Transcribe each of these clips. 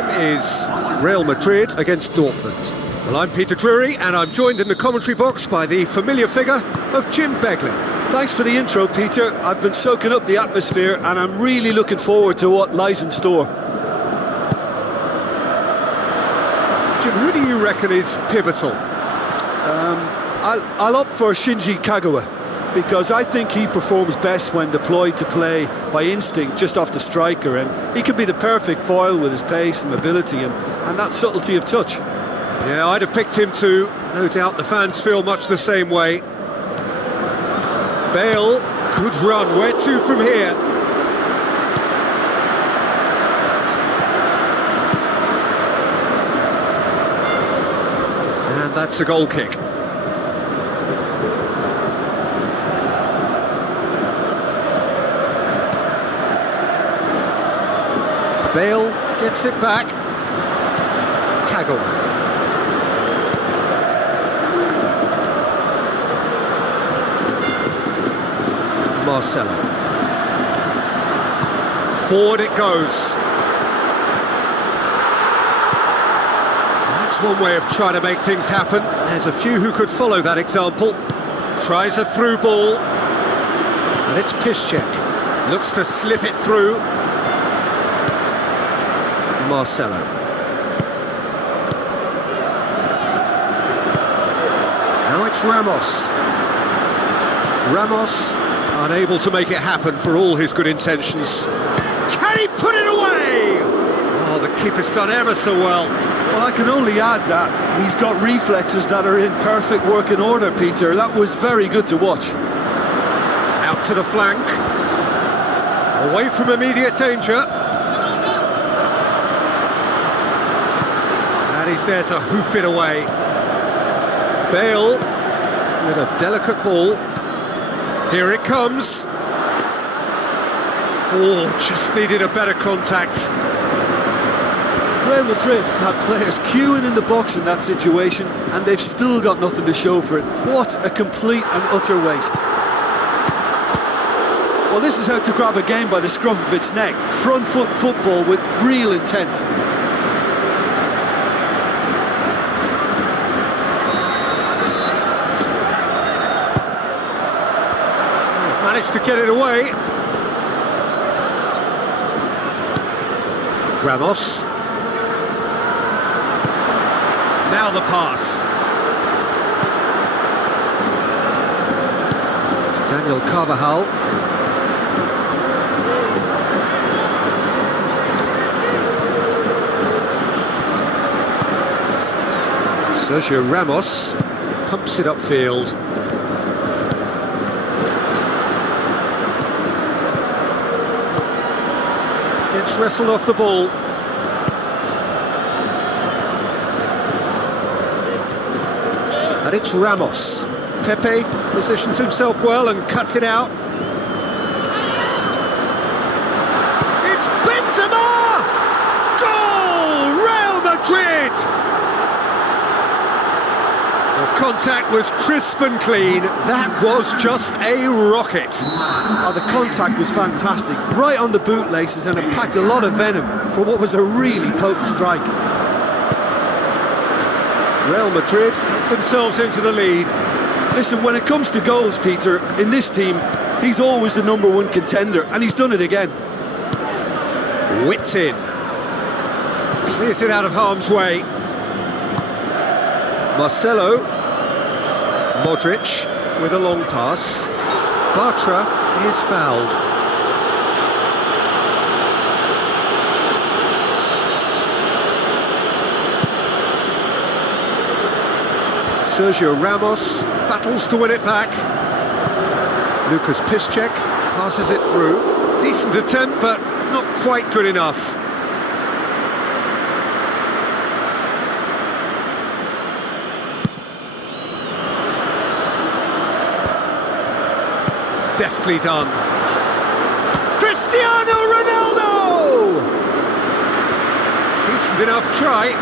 game is Real Madrid against Dortmund. Well, I'm Peter Drury, and I'm joined in the commentary box by the familiar figure of Jim Beglin. Thanks for the intro, Peter. I've been soaking up the atmosphere, and I'm really looking forward to what lies in store. Jim, who do you reckon is pivotal? I'll opt for Shinji Kagawa, because I think he performs best when deployed to play by instinct just off the striker, and he can be the perfect foil with his pace and mobility and that subtlety of touch. Yeah, I'd have picked him too. No doubt the fans feel much the same way. Bale, good run. Where to from here? And that's a goal kick. Bale gets it back. Kagawa. Marcelo. Forward it goes. That's one way of trying to make things happen. There's a few who could follow that example. Tries a through ball. And it's Piszczek. Looks to slip it through. Marcelo. Now it's Ramos. Ramos unable to make it happen for all his good intentions. Can he put it away? Oh, the keeper's done ever so well. Well, I can only add that he's got reflexes that are in perfect working order, Peter. That was very good to watch. Out to the flank. Away from immediate danger. And he's there to hoof it away. Bale with a delicate ball. Here it comes. Oh, just needed a better contact. Real Madrid had players queuing in the box in that situation, and they've still got nothing to show for it. What a complete and utter waste. Well, this is how to grab a game by the scruff of its neck. Front foot football with real intent. Managed to get it away. Ramos. Now the pass. Daniel Carvajal. Sergio Ramos pumps it upfield. Gets wrestled off the ball. And it's Ramos. Pepe positions himself well and cuts it out. It's Benzema! Goal! Real Madrid! The contact was crisp and clean. That was just a rocket. Oh, the contact was fantastic. Right on the bootlaces, and it packed a lot of venom for what was a really potent strike. Real Madrid get themselves into the lead. Listen, when it comes to goals, Peter, in this team, he's always the #1 contender, and he's done it again. Whipped in. Clears it out of harm's way. Marcelo. Modric with a long pass. Bartra is fouled. Sergio Ramos battles to win it back. Lucas Piszczek passes it through. Decent attempt, but not quite good enough. Deftly done. Cristiano Ronaldo! Decent enough try.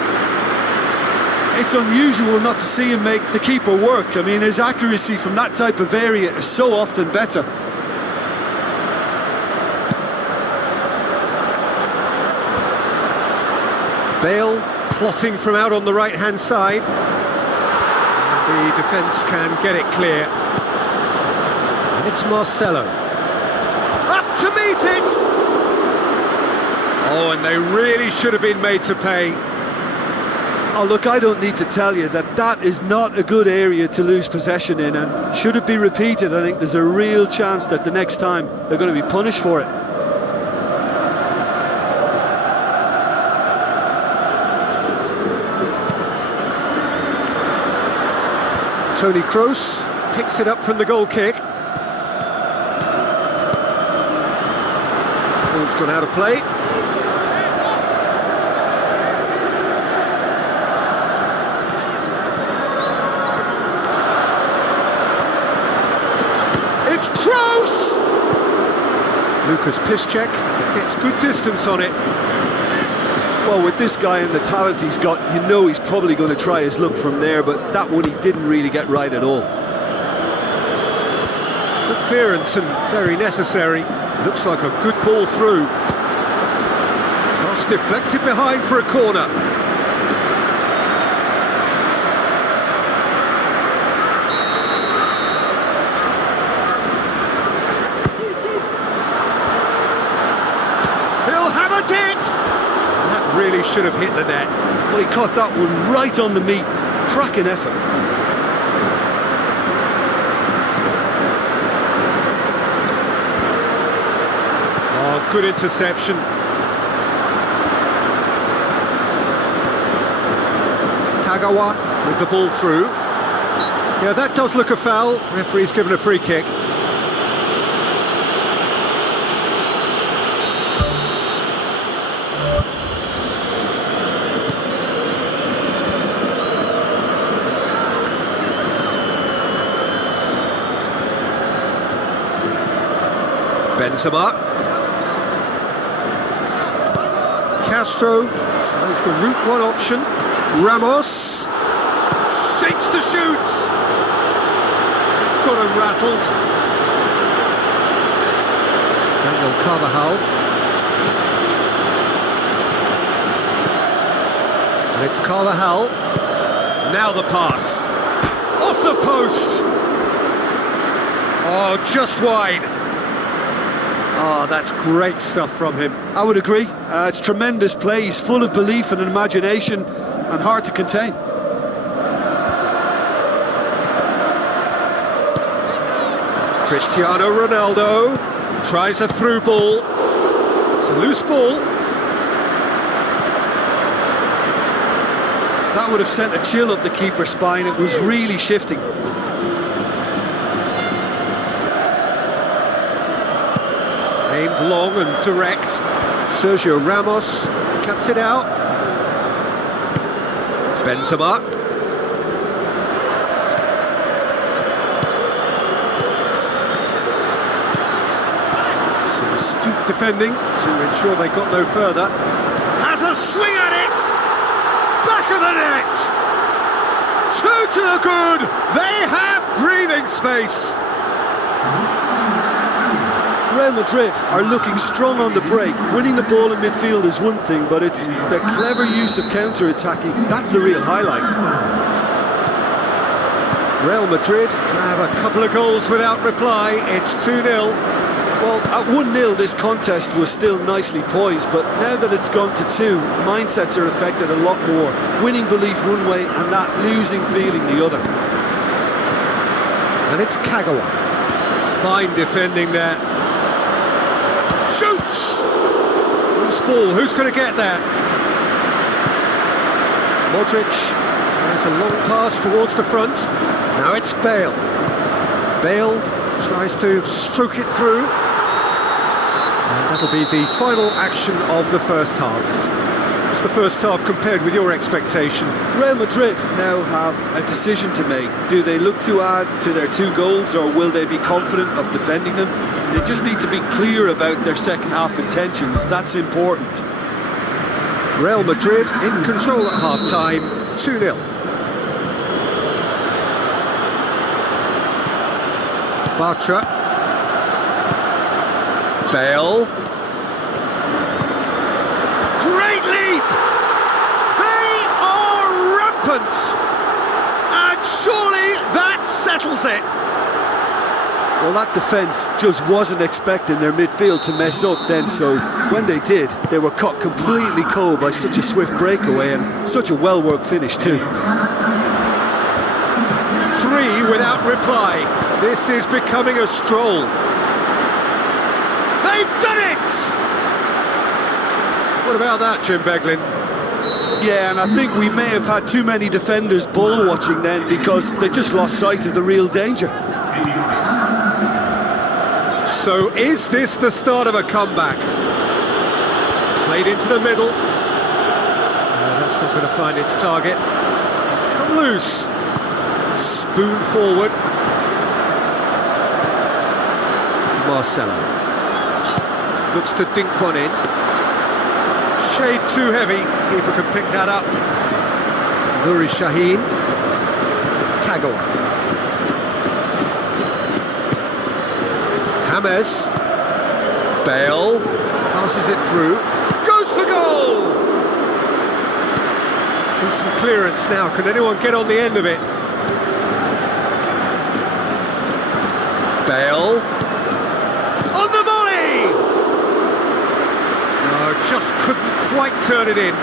It's unusual not to see him make the keeper work. I mean, his accuracy from that type of area is so often better. Bale plotting from out on the right-hand side. And the defence can get it clear. And it's Marcelo. Up to meet it! Oh, and they really should have been made to pay. Oh, look, I don't need to tell you that that is not a good area to lose possession in, and should it be repeated, I think there's a real chance that the next time they're going to be punished for it. Toni Kroos picks it up from the goal kick. Ball's gone out of play. It's Kroos! Lucas Piszczek gets good distance on it. Well, with this guy and the talent he's got, you know he's probably going to try his luck from there, but that one he didn't really get right at all. Good clearance and very necessary. Looks like a good ball through. Cross deflected behind for a corner. He'll have a dip! That really should have hit the net. Well, he caught that one right on the meat. Cracking effort. Oh, good interception. Kagawa with the ball through. Yeah, that does look a foul. Referee's given a free kick. Benzema. Castro tries the route one option. Ramos shapes the shoot. It's got him rattled. Daniel Carvajal. And it's Carvajal. Now the pass. Off the post. Oh, just wide. Oh, that's great stuff from him. I would agree. It's tremendous play. He's full of belief and imagination and hard to contain. Cristiano Ronaldo tries a through ball. It's a loose ball. That would have sent a chill up the keeper's spine. It was really shifting. Aimed long and direct. Sergio Ramos cuts it out. Benzema. Some astute defending to ensure they got no further. Has a swing at it! Back of the net! Two to the good! They have breathing space! Real Madrid are looking strong on the break. Winning the ball in midfield is one thing, but it's the clever use of counter-attacking. That's the real highlight. Real Madrid have a couple of goals without reply. It's 2-0. Well, at 1-0 this contest was still nicely poised, but now that it's gone to 2, mindsets are affected a lot more. Winning belief one way and that losing feeling the other. And it's Kagawa. Fine defending there. Shoots! Loose ball, who's going to get there? Modric tries a long pass towards the front. Now it's Bale. Bale tries to stroke it through. And that'll be the final action of the first half. What's the first half compared with your expectation? Real Madrid now have a decision to make. Do they look to add to their 2 goals, or will they be confident of defending them? They just need to be clear about their second half intentions. That's important. Real Madrid in control at half-time, 2-0. Bartra. Bale. Great leap! it. Well, that defence just wasn't expecting their midfield to mess up then, so when they did, they were caught completely cold by such a swift breakaway and such a well-worked finish too. 3 without reply. This is becoming a stroll. They've done it! What about that, Jim Beglin? Yeah, and I think we may have had too many defenders ball watching then because they just lost sight of the real danger. So is this the start of a comeback? Played into the middle. That's not going to find its target. It's come loose. Spoon forward. Marcelo. Looks to dink one in. Shade too heavy. Keeper can pick that up. Nuri Shaheen. Kagawa. James. Bale. Passes it through. Goes for goal! Decent clearance now. Can anyone get on the end of it? Bale. On the volley! No, just couldn't quite turn it in.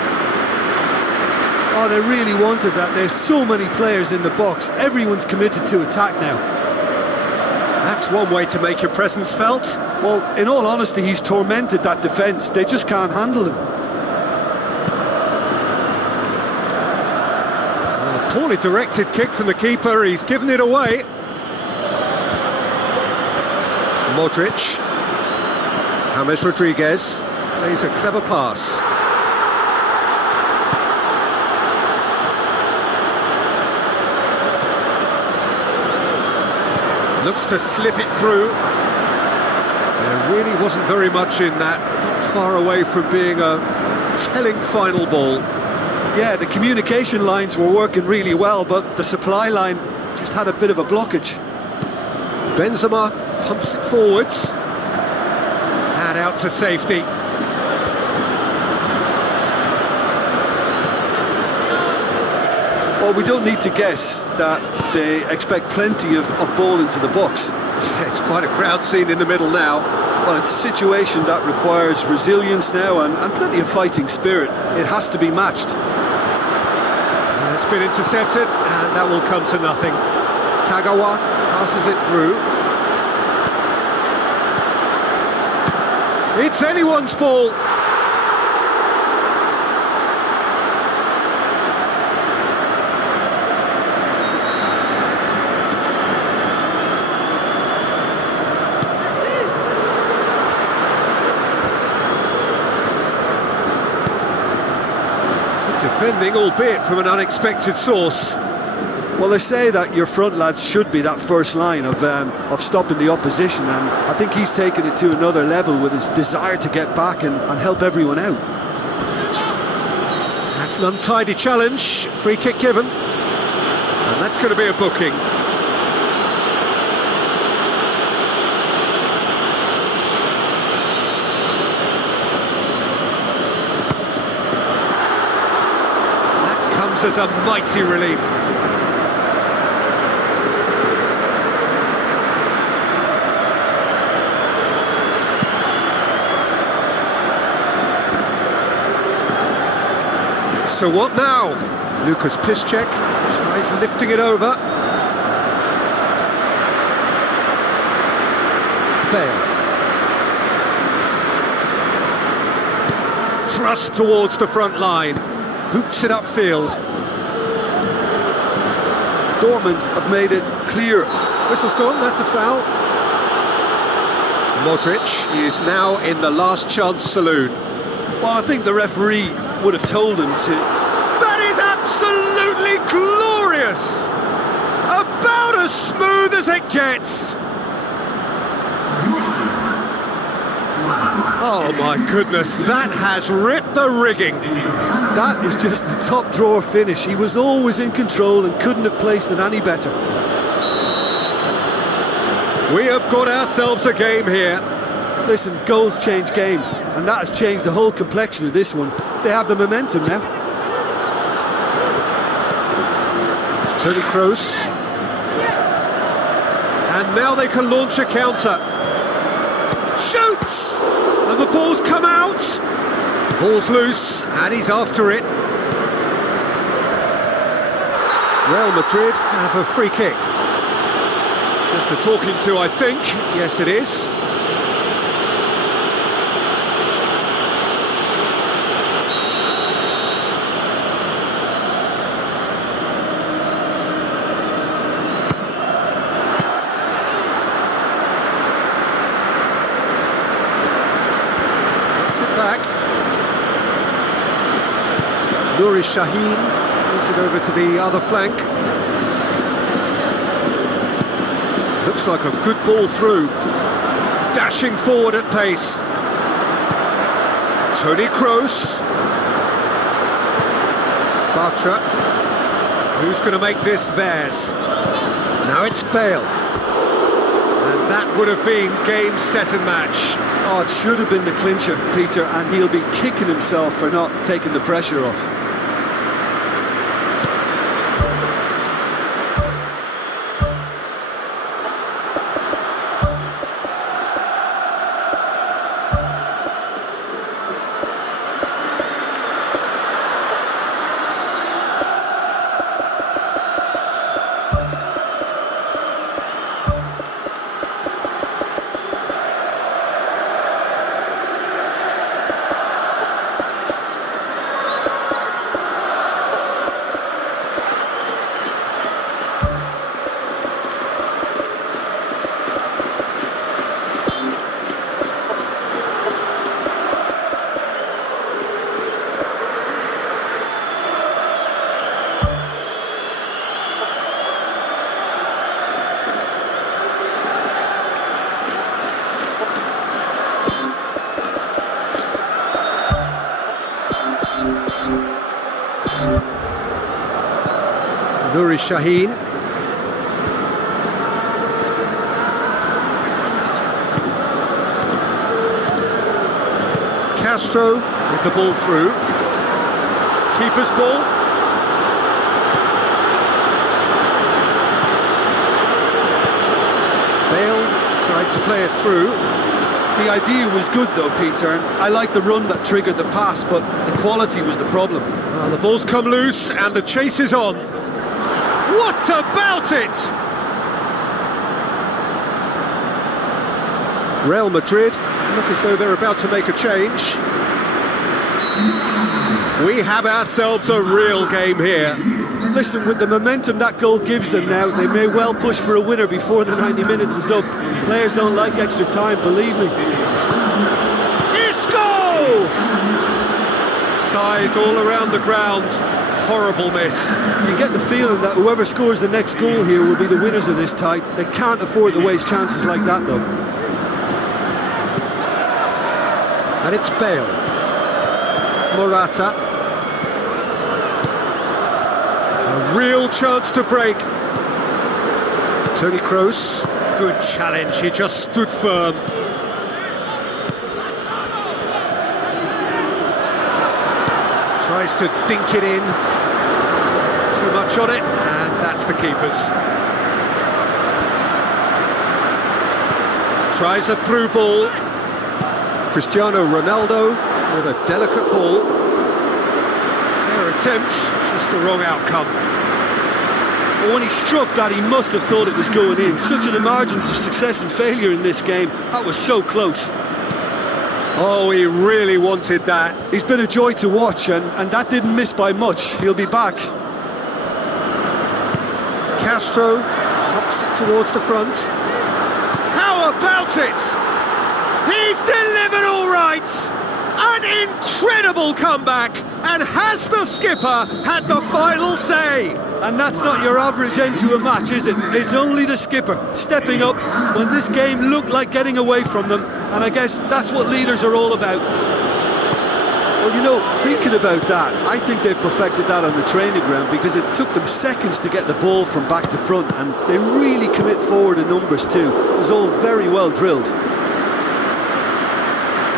Oh, they really wanted that. There's so many players in the box. Everyone's committed to attack now. That's one way to make your presence felt. Well, in all honesty, he's tormented that defence. They just can't handle him. Poorly directed kick from the keeper. He's given it away. Modric. James Rodriguez plays a clever pass. Looks to slip it through. There really wasn't very much in that. Not far away from being a telling final ball. Yeah, the communication lines were working really well, but the supply line just had a bit of a blockage. Benzema pumps it forwards. And out to safety. Well, we don't need to guess that they expect plenty of ball into the box. Yeah, it's quite a crowd scene in the middle now. Well, it's a situation that requires resilience now and plenty of fighting spirit. It has to be matched. It's been intercepted, and that will come to nothing. Kagawa passes it through. It's anyone's ball. Defending, albeit from an unexpected source. Well, they say that your front lads should be that first line of stopping the opposition, and I think he's taken it to another level with his desire to get back and help everyone out. That's an untidy challenge, free kick given, and that's going to be a booking. As a mighty relief. So what now? Lucas Piszczek tries lifting it over. Bale. Thrust towards the front line. Boots it upfield. Dortmund have made it clear. Whistle's gone, that's a foul. Modric is now in the last chance saloon. Well, I think the referee would have told him to. That is absolutely glorious! About as smooth as it gets! Oh my goodness, that has ripped the rigging. That is just the top drawer finish. He was always in control and couldn't have placed it any better. We have got ourselves a game here. Listen, goals change games, and that has changed the whole complexion of this one. They have the momentum now. Toni Kroos. And now they can launch a counter. Shoots! And the ball's come out. The ball's loose, and he's after it. Real Madrid have a free kick. Just a talking to, I think. Yes, it is. Back. Nuri Shaheen moves it over to the other flank. Looks like a good ball through. Dashing forward at pace. Toni Kroos. Bartra. Who's going to make this theirs? Now it's Bale. And that would have been game, set and match. Oh, it should have been the clincher, Peter, and he'll be kicking himself for not taking the pressure off. Nuri Shaheen. Castro with the ball through. Keeper's ball. Bale tried to play it through. The idea was good though, Peter, and I like the run that triggered the pass, but the quality was the problem. Well, the ball's come loose and the chase is on. What about it? Real Madrid look as though they're about to make a change. We have ourselves a real game here. Listen, with the momentum that goal gives them now, they may well push for a winner before the 90 minutes is up. Players don't like extra time, believe me. Isco! Size all around the ground. Horrible miss. You get the feeling that whoever scores the next goal here will be the winners of this tie. They can't afford to waste chances like that, though. And it's Bale. Morata. A real chance to break. Toni Kroos. Good challenge, he just stood firm. Tries to dink it in. Too much on it, and that's the keeper's. Tries a through ball. Cristiano Ronaldo with a delicate ball. Fair attempt, just the wrong outcome. But when he struck that, he must have thought it was going in. Such are the margins of success and failure in this game. That was so close. Oh, he really wanted that. He's been a joy to watch, and that didn't miss by much. He'll be back. Castro knocks it towards the front. How about it? He's delivered all right! An incredible comeback! And has the skipper had the final say? And that's not your average end to a match, is it? It's only the skipper stepping up when this game looked like getting away from them. And I guess that's what leaders are all about. Well, you know, thinking about that, I think they've perfected that on the training ground, because it took them seconds to get the ball from back to front, and they really commit forward in numbers too. It was all very well drilled.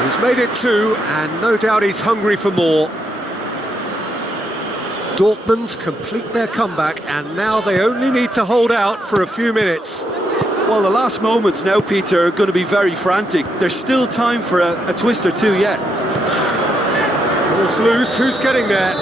He's made it two, and no doubt he's hungry for more. Dortmund complete their comeback, and now they only need to hold out for a few minutes. Well, the last moments now, Peter, are going to be very frantic. There's still time for a twist or two yet. Ball's loose, who's getting there?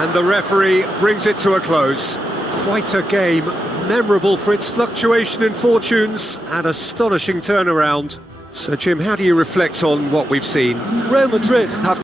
And the referee brings it to a close. Quite a game, memorable for its fluctuation in fortunes and astonishing turnaround. So, Jim, how do you reflect on what we've seen? Real Madrid have